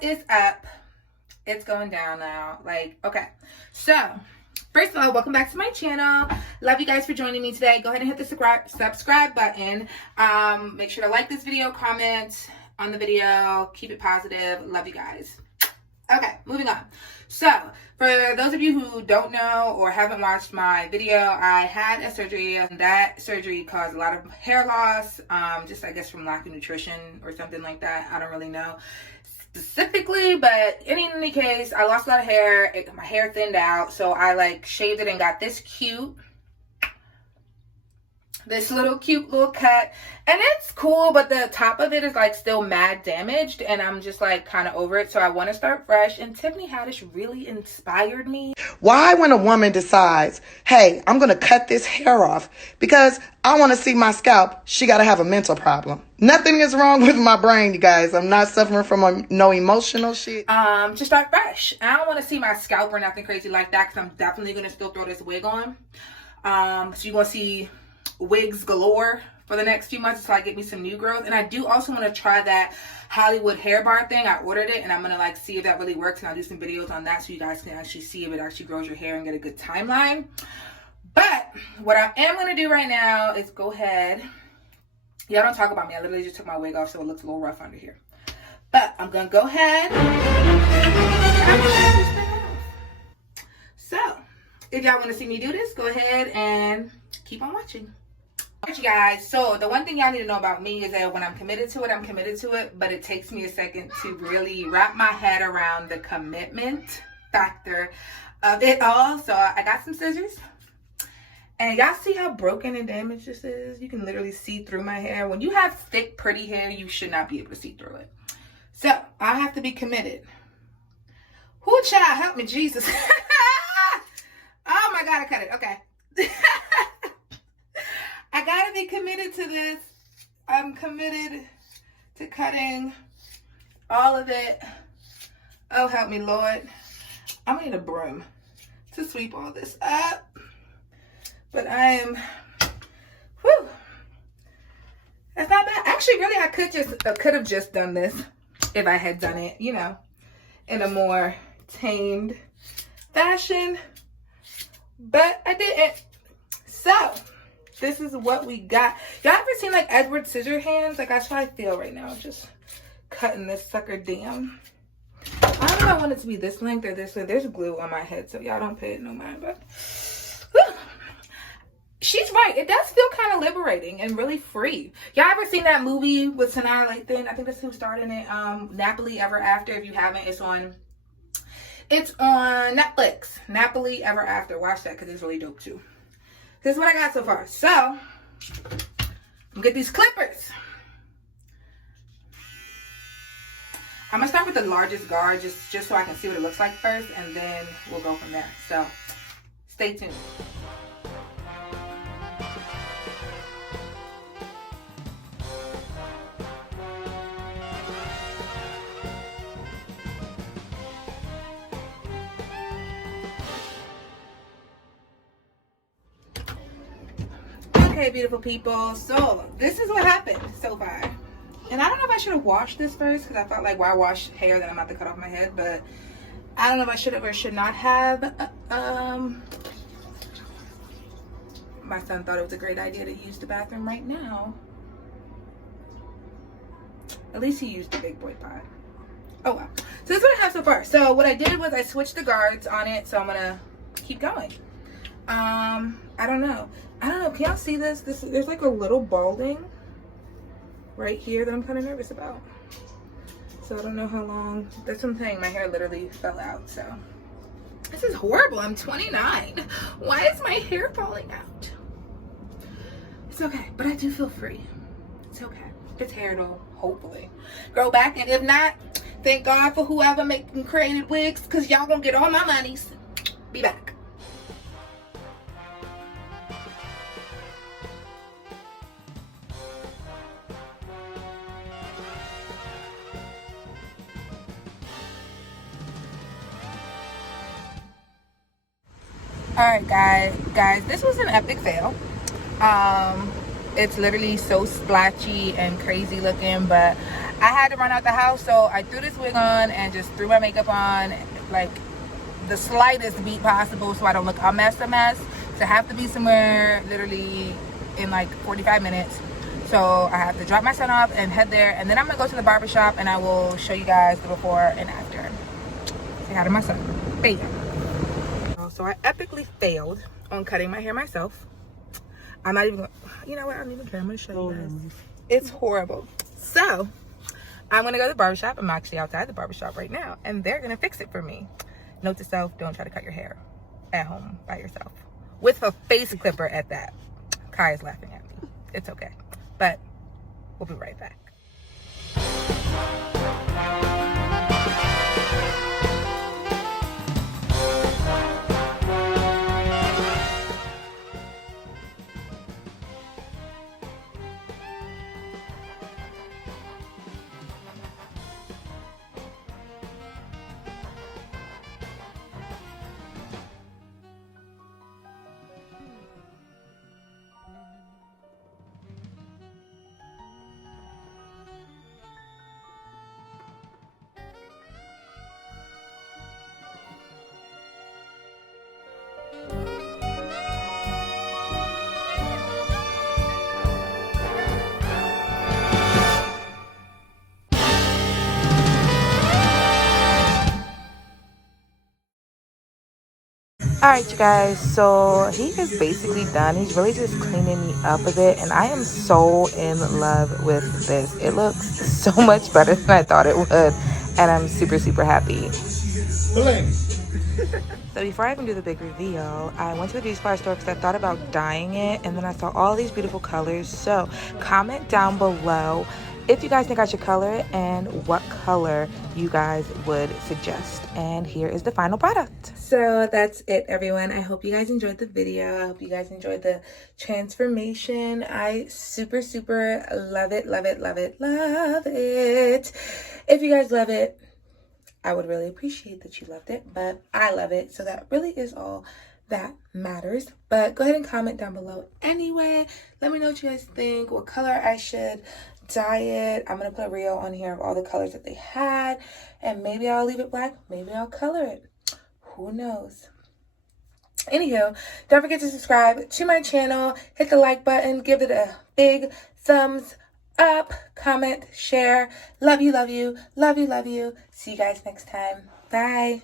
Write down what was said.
What is up? It's going down now. Like, okay. So, first of all, welcome back to my channel. Love you guys for joining me today. Go ahead and hit the subscribe button. Make sure to like this video, comment on the video, keep it positive. Love you guys. Okay, moving on. So, for those of you who don't know or haven't watched my video, I had a surgery, and that surgery caused a lot of hair loss, just I guess from lack of nutrition or something like that. I don't really know specifically, but in any case, I lost a lot of hair. My hair thinned out, so I like shaved it and got this cute little cut, and it's cool, but the top of it is like still mad damaged, and I'm just like kind of over it, so I want to start fresh. And Tiffany Haddish really inspired me. Why, when a woman decides, hey, I'm gonna cut this hair off because I want to see my scalp, she gotta have a mental problem? Nothing is wrong with my brain, you guys. I'm not suffering from no emotional shit. To start fresh. I don't want to see my scalp or nothing crazy like that, because I'm definitely gonna still throw this wig on. So you're gonna see wigs galore for the next few months until I get me some new growth. And I do also want to try that Hollywood hair bar thing. I ordered it, and I'm gonna like see if that really works, and I'll do some videos on that so you guys can actually see if it actually grows your hair and get a good timeline. But what I am gonna do right now is go ahead, y'all don't talk about me, I literally just took my wig off so it looks a little rough under here, but I'm gonna go ahead. So if y'all want to see me do this, go ahead and keep on watching. Alright, you guys, so the one thing y'all need to know about me is that when I'm committed to it, I'm committed to it, but it takes me a second to really wrap my head around the commitment factor of it all. So I got some scissors, and y'all see how broken and damaged this is? You can literally see through my hair. When you have thick, pretty hair, you should not be able to see through it. So I have to be committed. Whoo, child, help me, Jesus. Oh my God, I cut it. Okay. I gotta be committed to this. I'm committed to cutting all of it. Oh, help me, Lord. I'm gonna need a broom to sweep all this up. But I am, whew. That's not bad. Actually, really, I could have just done this if I had done it, you know, in a more tamed fashion. But I didn't. So this is what we got. Y'all ever seen like Edward Scissorhands? Like, that's what I feel right now. Just cutting this sucker down. I don't know if I want it to be this length or this length. There's glue on my head, so y'all don't pay it no mind. But whew. She's right. It does feel kind of liberating and really free. Y'all ever seen that movie with Sanaa Lathan? I think that's who starred in it. Nappily Ever After. If you haven't, it's on Netflix. Nappily Ever After. Watch that because it's really dope too. This is what I got so far. So, I'm gonna get these clippers. I'm gonna start with the largest guard just so I can see what it looks like first, and then we'll go from there. So, stay tuned. Okay, beautiful people, so this is what happened so far. And I don't know if I should have washed this first, because I felt like, why wash hair that I'm about to cut off my head? But I don't know if I should have or should not have. My son thought it was a great idea to use the bathroom right now. At least he used the big boy pot. Oh well. So this is what I have so far. So what I did was I switched the guards on it, so I'm gonna keep going. I don't know. Can y'all see this? There's like a little balding right here that I'm kind of nervous about. So I don't know how long. That's what I'm saying. My hair literally fell out. So this is horrible. I'm 29. Why is my hair falling out? It's okay, but I do feel free. It's okay. It's hair it'll hopefully grow back, and if not, thank God for whoever created wigs, because y'all gonna get all my monies. Be back. Alright guys, this was an epic fail. It's literally so splatchy and crazy looking, but I had to run out the house, so I threw this wig on and just threw my makeup on, like the slightest beat possible, so I don't look a mess. So I have to be somewhere literally in like 45 minutes. So I have to drop my son off and head there, and then I'm gonna go to the barber shop and I will show you guys the before and after. Say hi to my son. Bam. So I epically failed on cutting my hair myself. I'm not even gonna, you know what, I don't even care. I'm gonna show you guys. It's horrible. So I'm gonna go to the barbershop. I'm actually outside the barbershop right now, and they're gonna fix it for me. Note to self, don't try to cut your hair at home by yourself. With a face clipper at that. Kai is laughing at me. It's okay. But we'll be right back. Alright, you guys, so he is basically done. He's really just cleaning me up a bit, and I am so in love with this. It looks so much better than I thought it would, and I'm super, super happy. So before I even do the big reveal, I went to the beauty supply store because I thought about dyeing it, and then I saw all these beautiful colors. So comment down below if you guys think I should color it and what color you guys would suggest. And here is the final product. So that's it, everyone. I hope you guys enjoyed the video. I hope you guys enjoyed the transformation. I super, super love it, love it, love it, love it. If you guys love it, I would really appreciate that you loved it, but I love it. So that really is all that matters. But go ahead and comment down below anyway. Let me know what you guys think, what color I should dye it. I'm going to put a reel on here of all the colors that they had, and maybe I'll leave it black, maybe I'll color it. Who knows? Anywho, don't forget to subscribe to my channel, hit the like button, give it a big thumbs up, comment, share. Love you, love you, love you, love you. See you guys next time. Bye.